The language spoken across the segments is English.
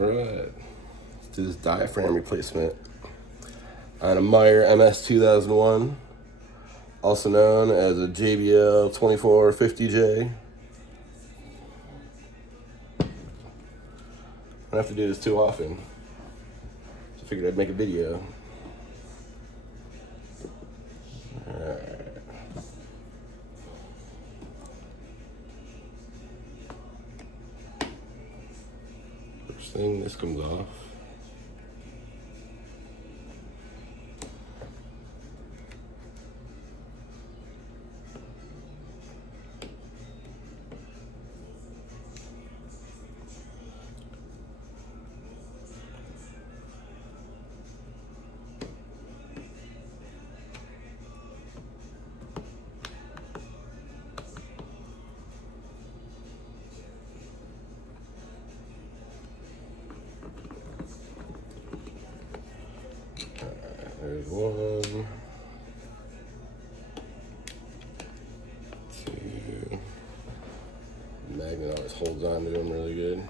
Alright, let's do this diaphragm replacement on a Meyer MS-2001, also known as a JBL-2450j. I don't have to do this too often, so I figured I'd make a video. Alright. First thing, this comes off. There's one, two. The magnet always holds on to them really good.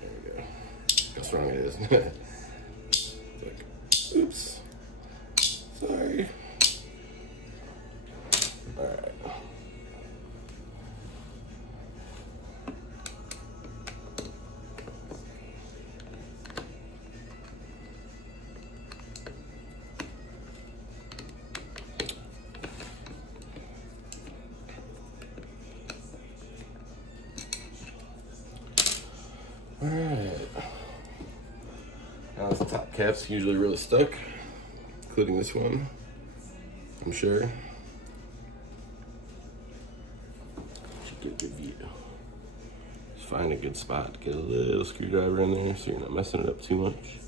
There we go. How strong it is. It's like, oops. Sorry. Alright. Alright. Now this top cap's usually really stuck, including this one, I'm sure. Get a good view. Just find a good spot to get a little screwdriver in there so you're not messing it up too much.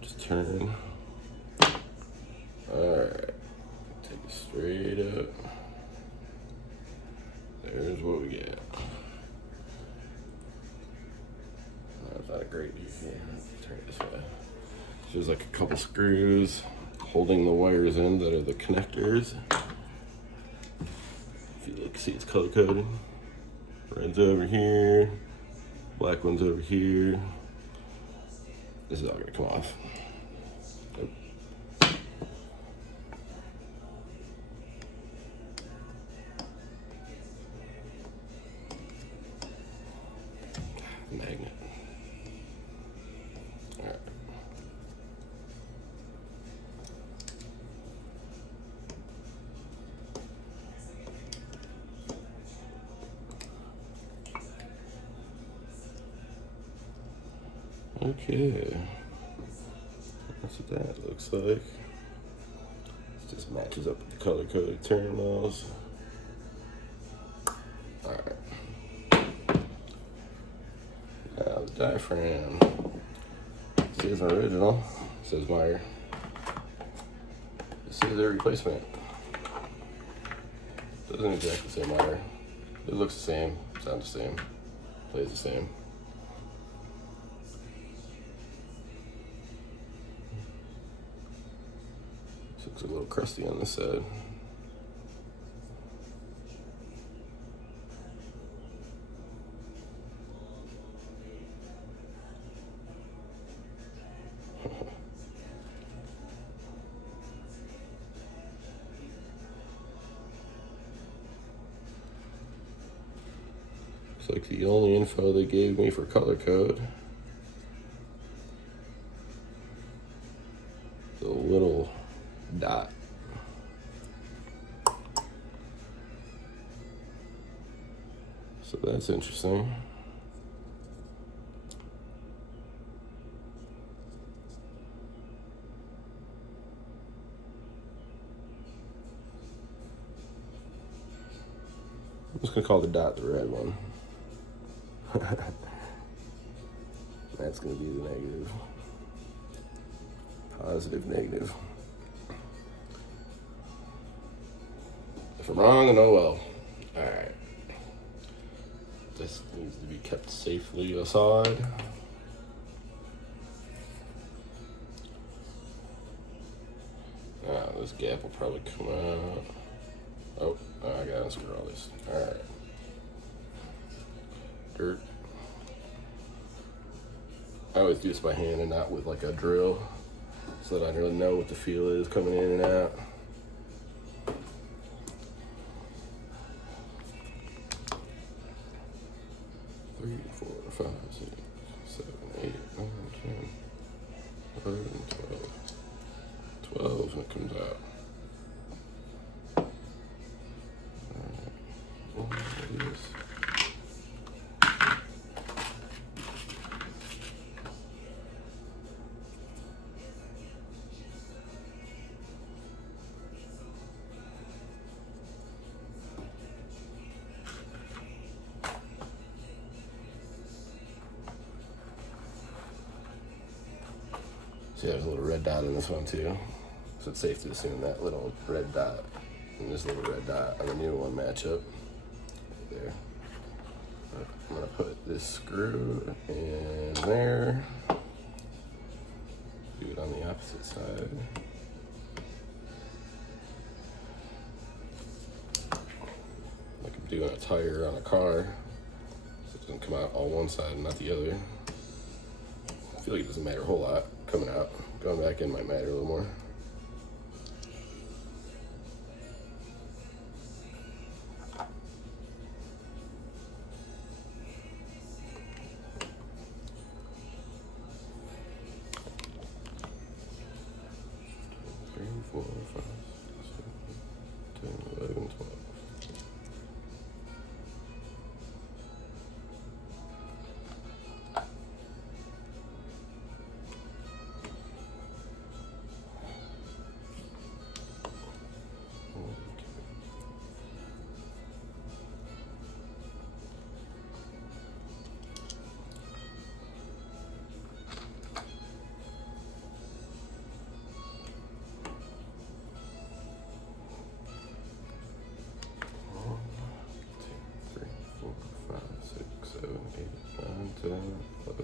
Just turn. Alright. Take it straight up. There's what we get. That's not a great view. Turn it this way. So there's like a couple screws holding the wires in that are the connectors. If you look, see it's color coded. Red's over here, black one's over here. This is all gonna come off. Magnet. All right. Okay, that's what that looks like. It just matches up with the color-coded terminals. All right. Now the diaphragm. This is an original. It says Meyer. This is their replacement. Doesn't exactly say Meyer. It looks the same, sounds the same, plays the same. Looks a little crusty on this side. Looks like the only info they gave me for color code. The little dot. So that's interesting. I'm just gonna call the dot the red one. That's gonna be the negative. Positive, negative. If I'm wrong, then oh well. Alright. This needs to be kept safely aside. This gap will probably come out. Oh, I gotta unscrew all this. All right. Dirt. I always do this by hand and not with like a drill, so that I really know what the feel is coming in and out. Three, 4, 5, 6, 7, 8, 9, 10, 11, 12. 12 when it comes out. All right. What is this? See, there's a little red dot in this one too. So it's safe to assume that little red dot and this little red dot on the new one match up. Right there. I'm gonna put this screw in there. Do it on the opposite side. Like I'm doing a tire on a car. So it doesn't come out all one side and not the other. I feel like it doesn't matter a whole lot coming out. Going back in might matter a little more. Three, 4, 5, 6, 7, 10, 11, 12.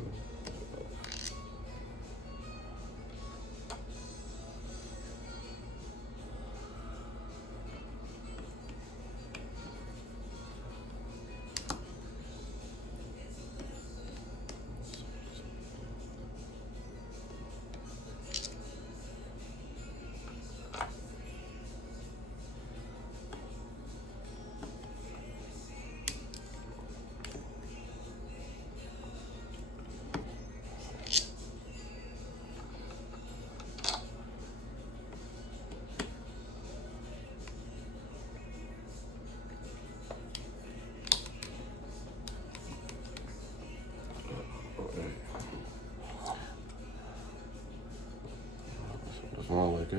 I'll let go.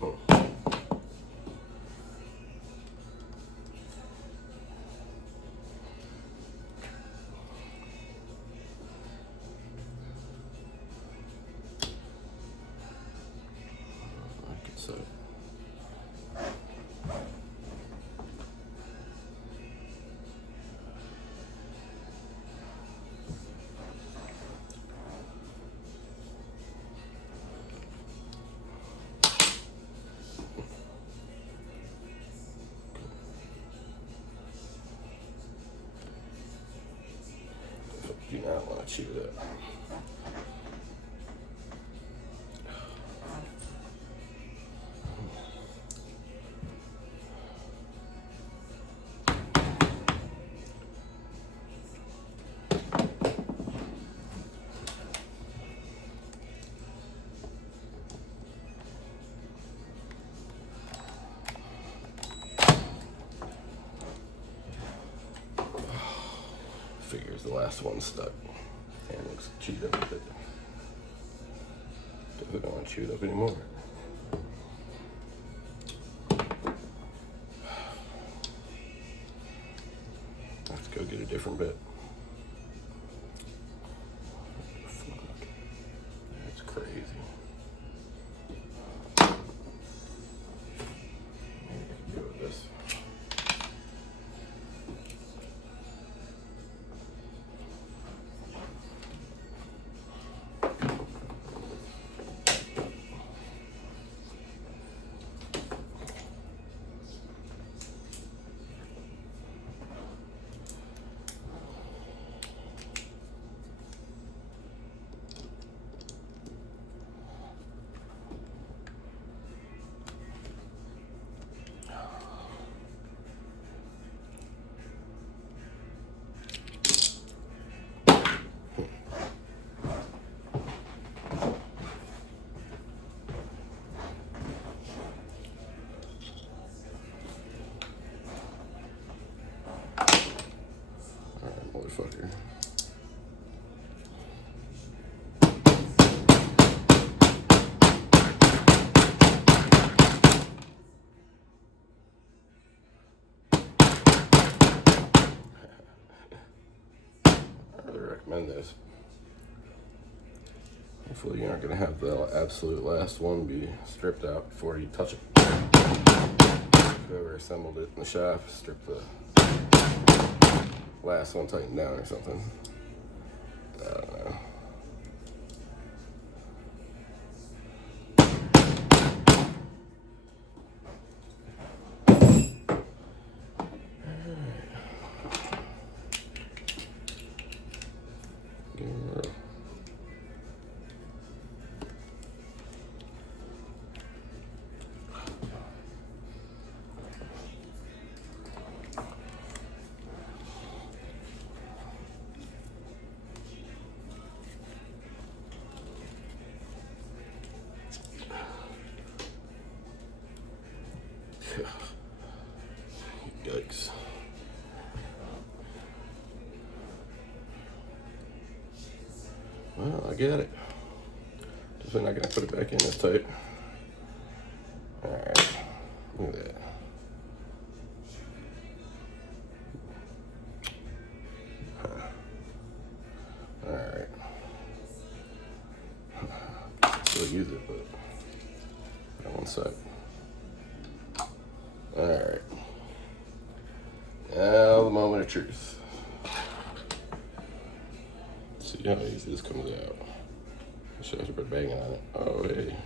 Oh. I can set it. Do not want to chew it up. Figures the last one stuck and looks chewed up a bit. Definitely don't want to chew it up anymore. I have to go get a different bit. That's crazy. Go with this. motherfucker. I really recommend this. Hopefully you're not going to have the absolute last one be stripped out before you touch it. Whoever assembled it in the shop, strip the last one tightened down or something. I don't know. Yikes. Well, I get it. Definitely not gonna put it back in this tight. Alright. Look at that. Alright. Still use it, but got one sec. Alright. Now the moment of truth. Let's see how easy this comes out. I should have to put banging on it. Oh hey.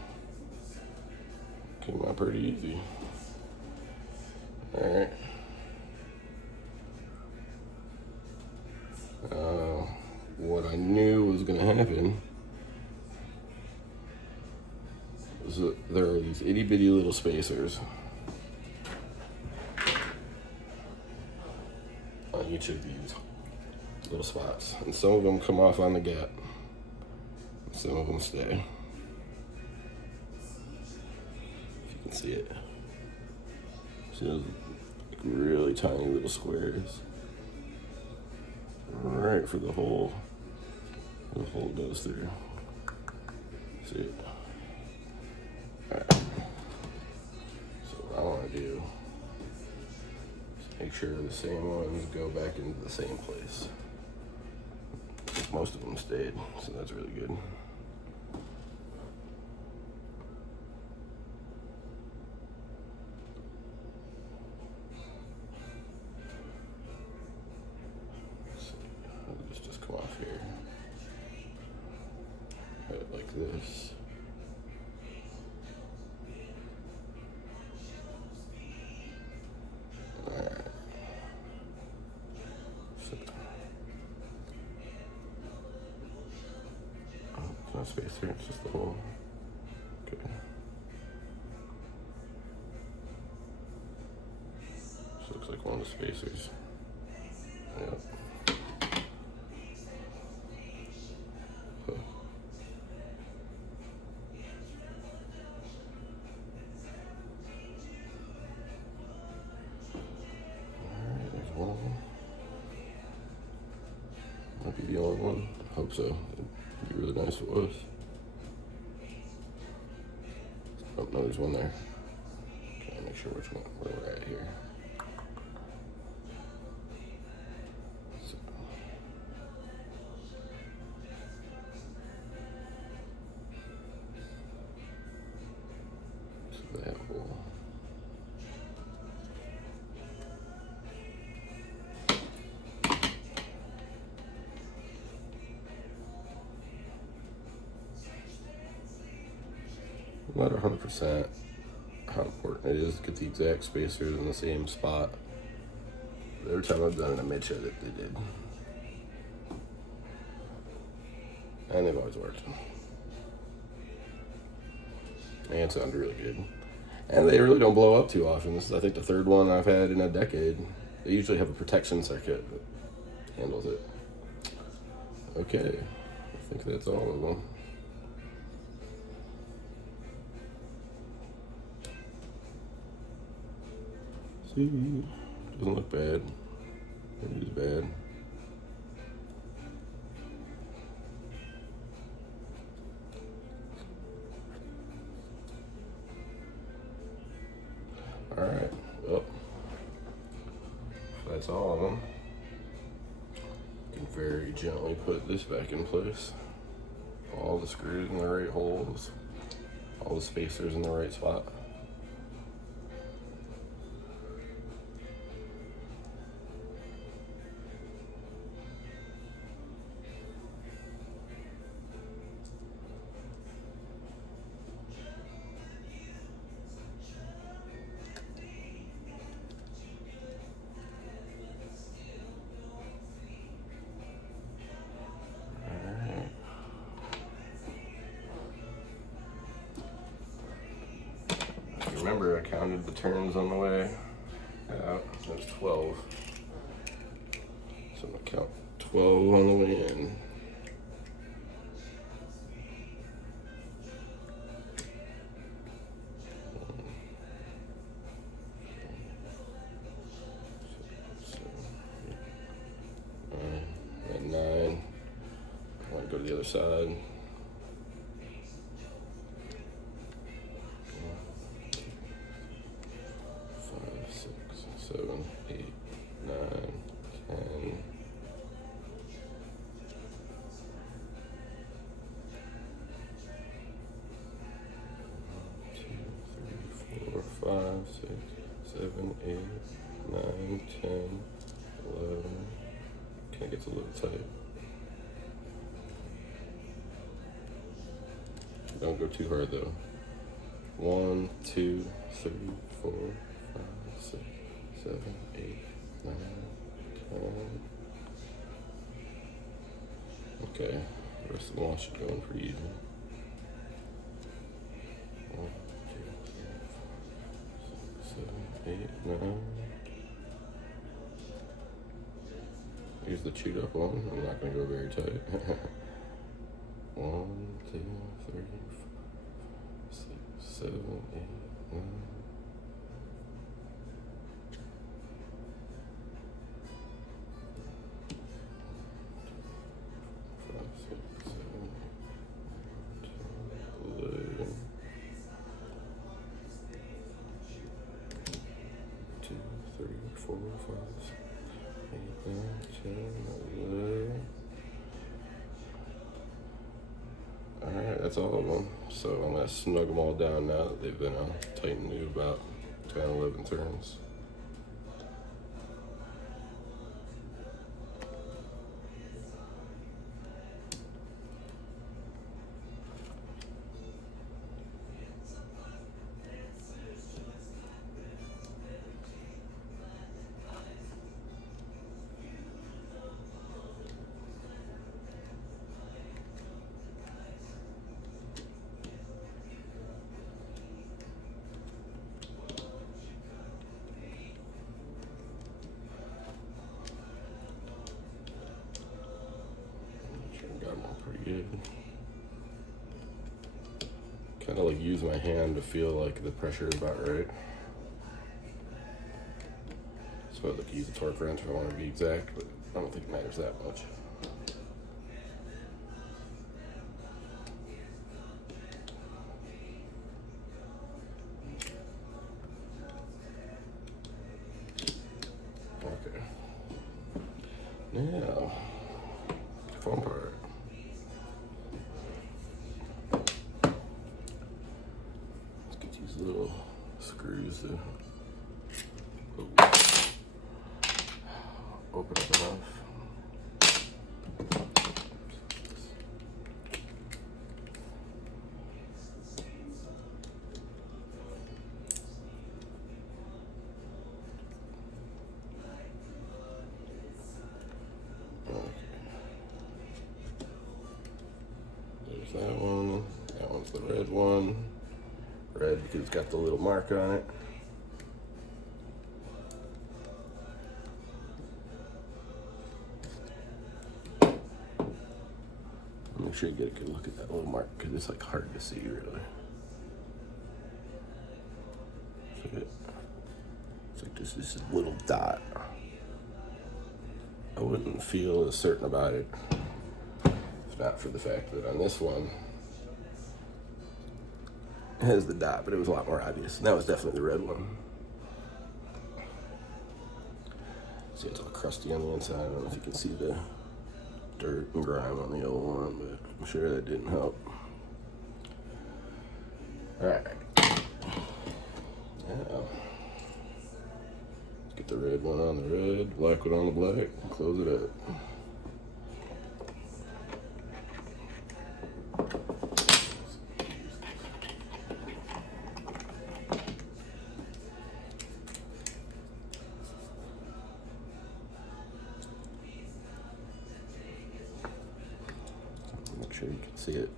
Came out pretty easy. Alright. What I knew was gonna happen was that there are these itty bitty little spacers on each of these little spots, and some of them come off on the gap, some of them stay. If you can see it, see those like really tiny little squares, right for the hole goes through. See it? Alright. So what I want to do is make sure the same ones go back into the same place. I think most of them stayed, so that's really good. Just come off here. Right, like this. Alright. So, it's not space here, it's just the hole. Okay. This looks like one of the spacers. Yep. Might be the only one. Hope so. It'd be really nice if it was. Oh no, there's one there. Okay, make sure which one, where we're at here. So that hole. I'm not 100% how important it is to get the exact spacers in the same spot. But every time I've done it, I made sure that they did. And they've always worked. And sound really good. And they really don't blow up too often. This is, I think, the third one I've had in a decade. They usually have a protection circuit that handles it. Okay, I think that's all of them. See, doesn't look bad. Maybe it's bad. that's all of them. You can very gently put this back in place. All the screws in the right holes, all the spacers in the right spot. Remember, I counted the turns on the way out. There's 12. So I'm gonna count 12 on the way in. 9. I want to go to the other side. 7, 8, 9, 10. 2, 3, 4, 5, 6, 7, 8, 9, 10, 11. Kind of gets a little tight. Don't go too hard though. 1, 2, 3, 4, 5, 6, 7, 8, 9, 10. Okay, the rest of the wall should go in pretty easy. 1, 2, 3, 4, 5, 6, 7, 8, 9. Here's the chewed up one. I'm not going to go very tight. 1, 2, 3, 4, 6, 7, 8, 9. 4, 5, 8, 9, 10, 11. Alright, that's all of them. So I'm going to snug them all down now that they've been tightened to about 10, 11 turns. Pretty good. Kind of like use my hand to feel like the pressure is about right. I suppose I could use a torque wrench if I want to be exact, but I don't think it matters that much. Okay. Now, fun part. Little screws to open up enough. Okay. There's that one. That one's the red one. Red because it's got the little mark on it. Make sure you get a good look at that little mark because it's like hard to see really. See it? It's like just this little dot. I wouldn't feel as certain about it if not for the fact that on this one it has the dot, but it was a lot more obvious. And that was definitely the red one. See, it's crusty on the inside. I don't know if you can see the dirt and grime on the old one, but I'm sure that didn't help. All right. Now, let's get the red one on the red, black one on the black, and close it up. Make sure you can see it.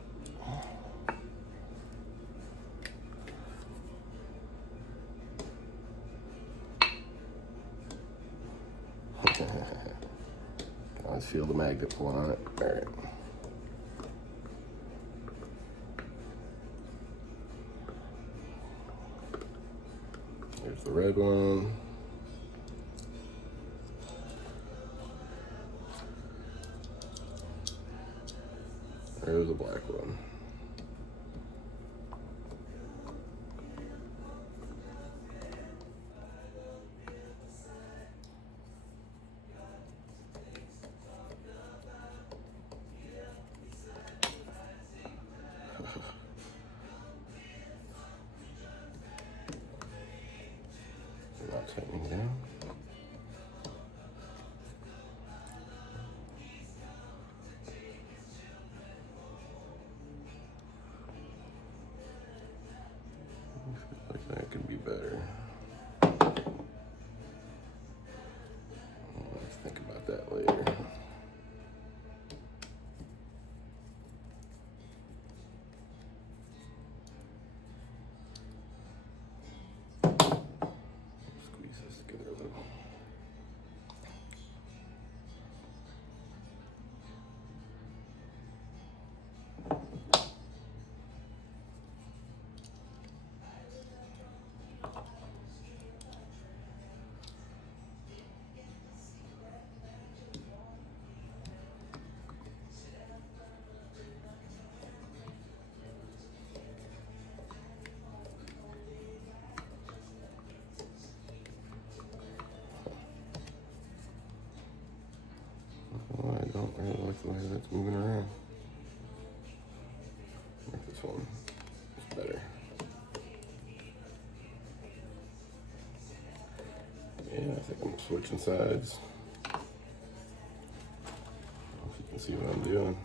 I always feel the magnet pulling on it. All right. Here's the red one. There's the black one. Not tightening down. Like that could be better. Let's think about that later. Squeeze this together a little. Oh, I don't really like the way that's moving around. I think this one is better. Yeah, I think I'm switching sides. I don't know if you can see what I'm doing.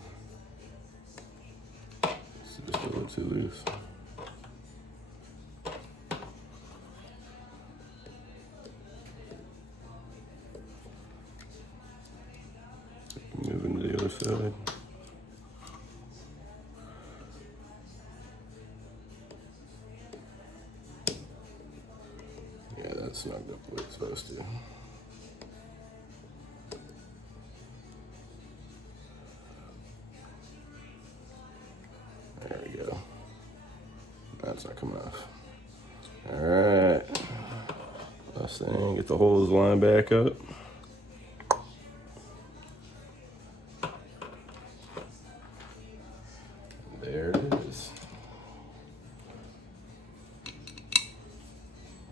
It's just a little too loose. Moving to the other side. Yeah, that's snugged up the way it's supposed to. There we go. That's not coming off. All right. Last thing, get the holes lined back up. There it is.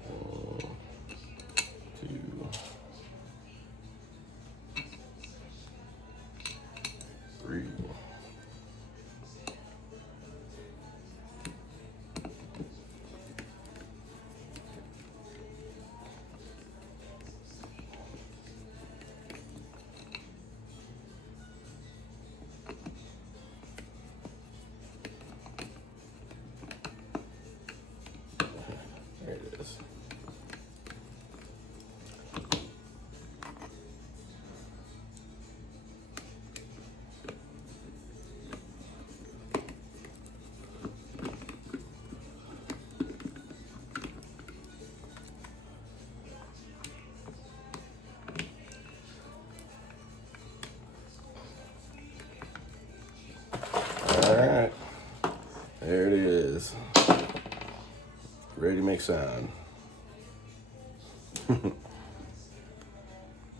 1, 2, 3. There it is. All right, there it is. Ready to make sound.